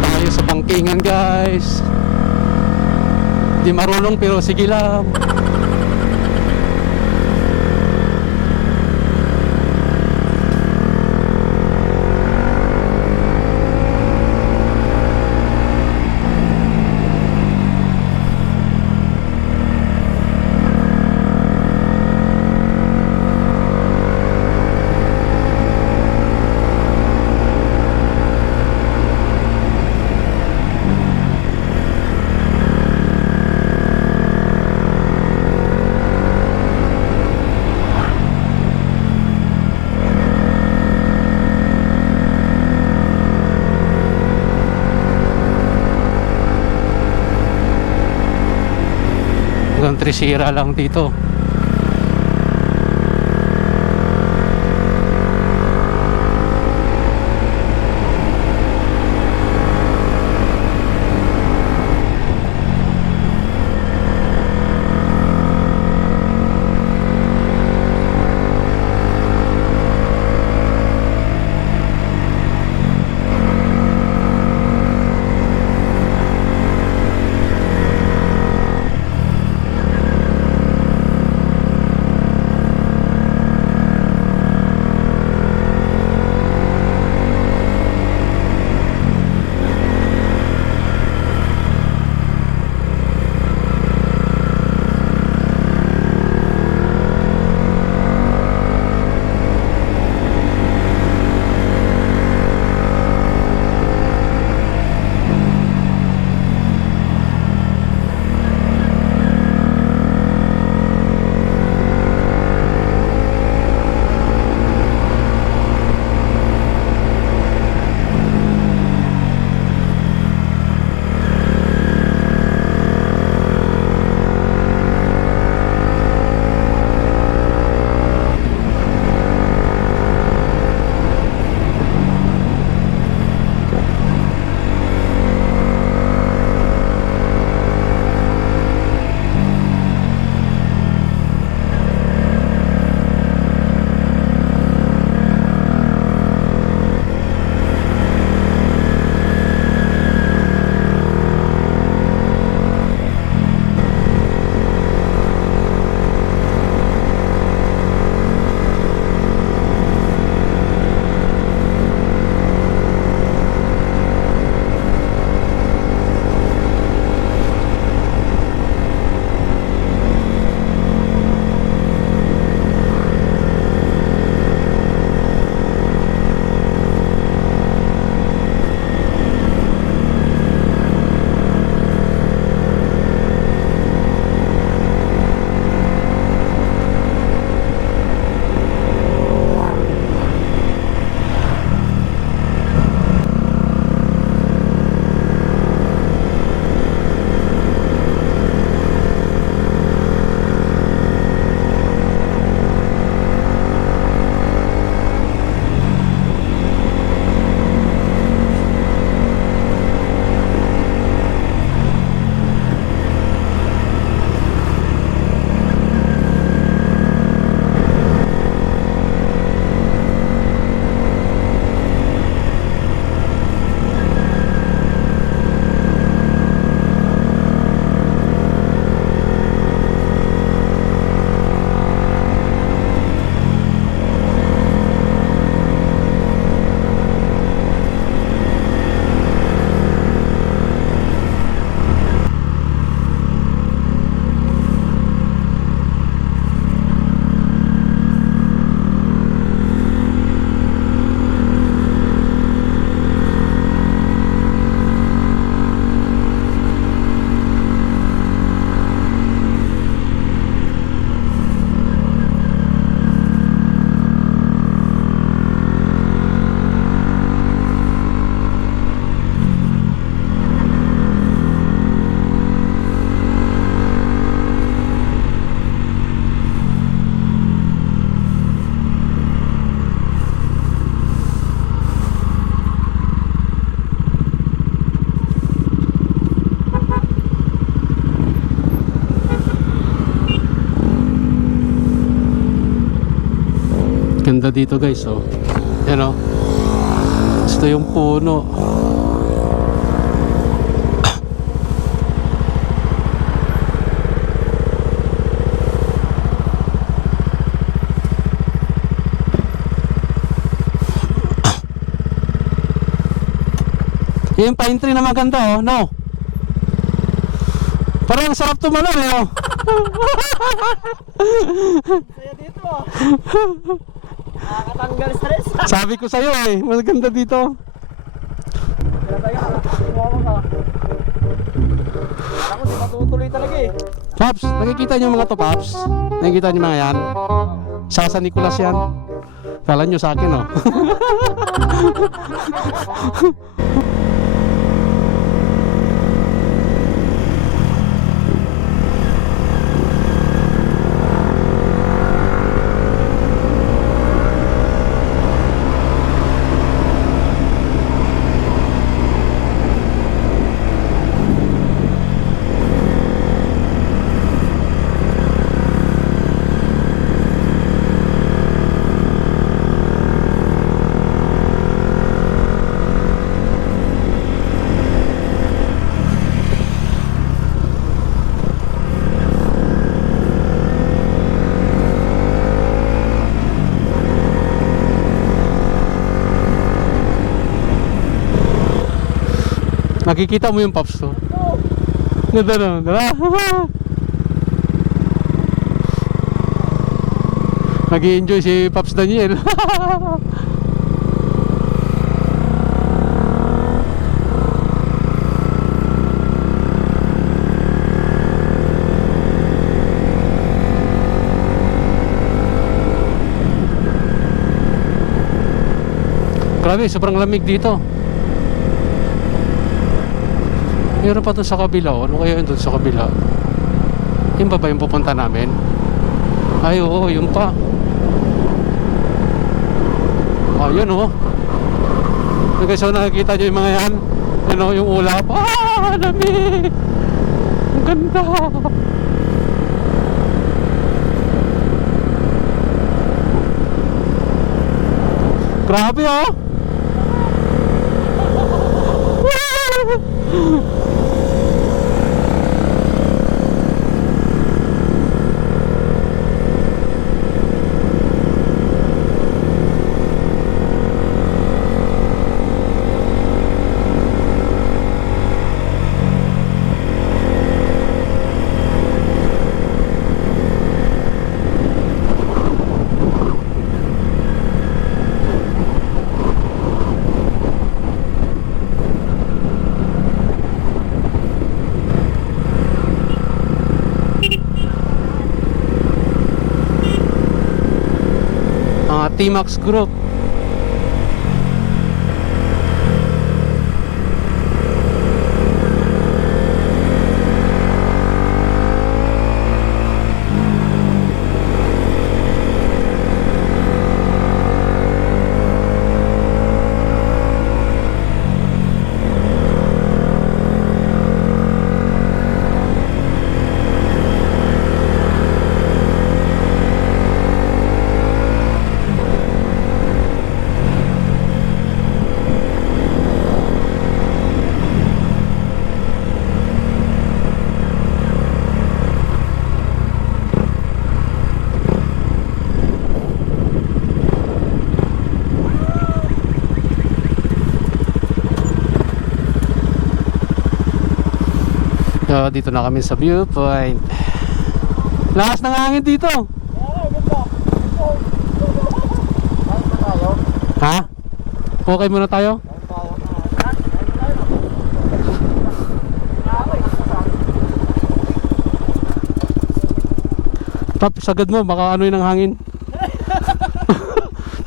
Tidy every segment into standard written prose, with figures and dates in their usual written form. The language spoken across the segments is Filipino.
Tayo sa bangkingan, guys. Di marunong pero sige lang. Hanggang Trisira lang dito. Ganda dito guys, oh. Yan, oh. Gusto yung puno. Yung pine tree na maganda, oh, no? Parang sarap tumalon, eh, oh. Saya dito ah. Nakakatanggal stress. Sabi ko sa'yo, eh, maganda dito. Kaya tayo, tumawa ka. Ako di matutuloy talaga eh. Paps, nakikita niyo mga to, Paps? Nakikita niyo mga yan? Sa San Nicolas yan. Kala niyo sa akin, oh. Nakikita mo yung Paps to? Ganda naman, diba? Nag-i-enjoy si Paps Daniel. Grabe, sobrang lamig dito. Meron pa doon sa kabila, oh. Ano kaya yun doon sa kabila? Yung ba yung pupunta namin? Ay, oo, yun pa. Ayun, oh. Guys, so nakikita nyo yung mga yan. Ano, yung ulap. Ah, dami! Ang ganda! Grabe, oh! T-Max Group. So, dito na kami sa viewpoint. Lakas ng hangin dito. Ha? Okay muna tayo? Tap, sagad mo, baka ano yun ang hangin.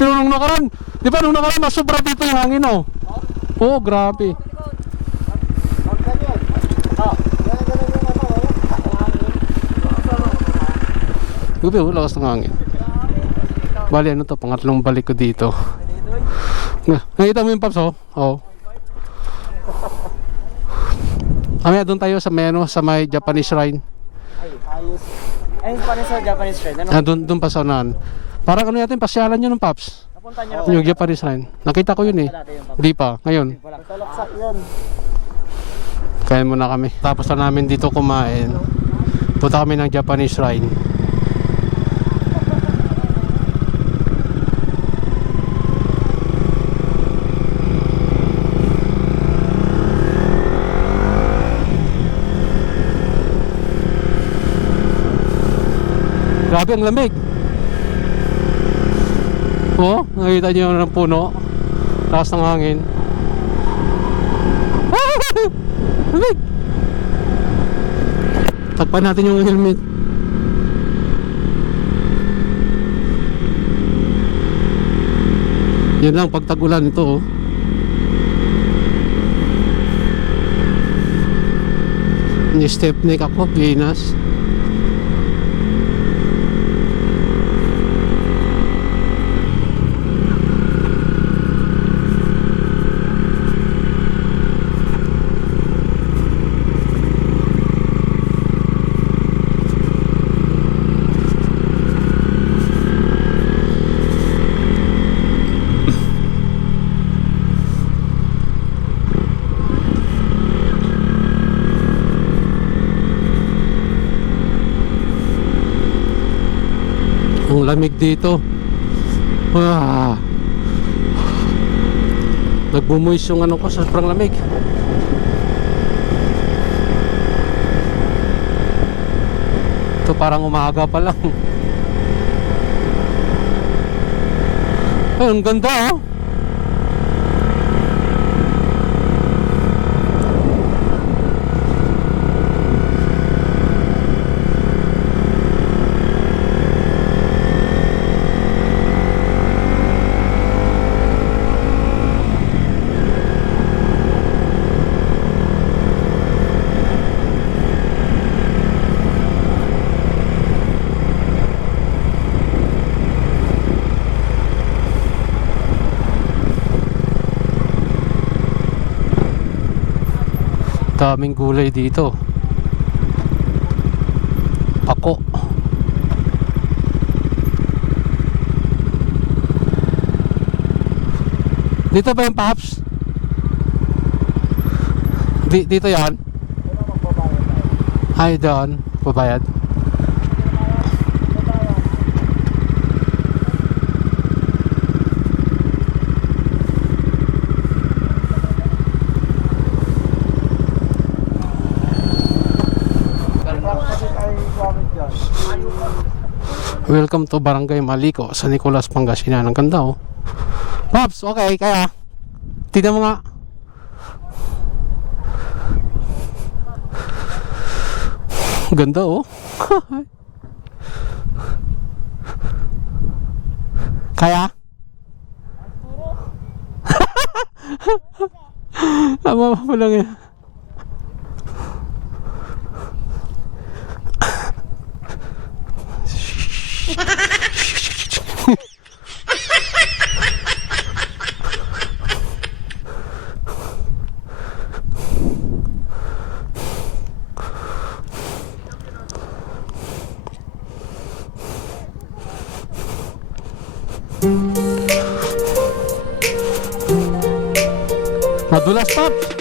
Pero nung nakaraan, di ba nung nakaraan mas sobra dito yung hangin, oh. Oo, grabe. Grabe, oh, lakas ng hangin. Bali, ano to, pangatlong balik ko dito. Nakita mo yung Paps, oh? Oo. Amaya, doon tayo sa may, sa may Japanese shrine. Ay, ayos. Ay, Japanese shrine, ano? Doon pa sa unahan. Parang ano natin, pasyalan yun ng Paps. Napunta niyo na Yung Japanese Shrine. Nakita ko yun eh. dati yung Di pa, ngayon. Talaksak yun. Kain muna kami. Tapos na namin dito kumain. Punta kami ng Japanese Shrine. Grabe ang lamig. Oh, nakita niyo ng puno. Lakas ng hangin. Lamig. Takpan natin yung helmet. Yan lang pag tag-ulan ito oh. Ni step neck ako, Venus. Ang lamig dito. Ah. Nagbumuis yung ano ko sa sobrang lamig. Ito parang umaga pa lang. Ay, ang ganda oh. Daming gulay dito. Pako. Dito ba yung Paps? Dito yan? Ay, doon. Pabayad. Welcome to Barangay Maliko sa Nicolas, Pangasinan. Ang ganda oh. Pops, okay, kaya tignan mo nga. Ganda oh. Kaya? Tama pa lang yan. Madulas, Pops.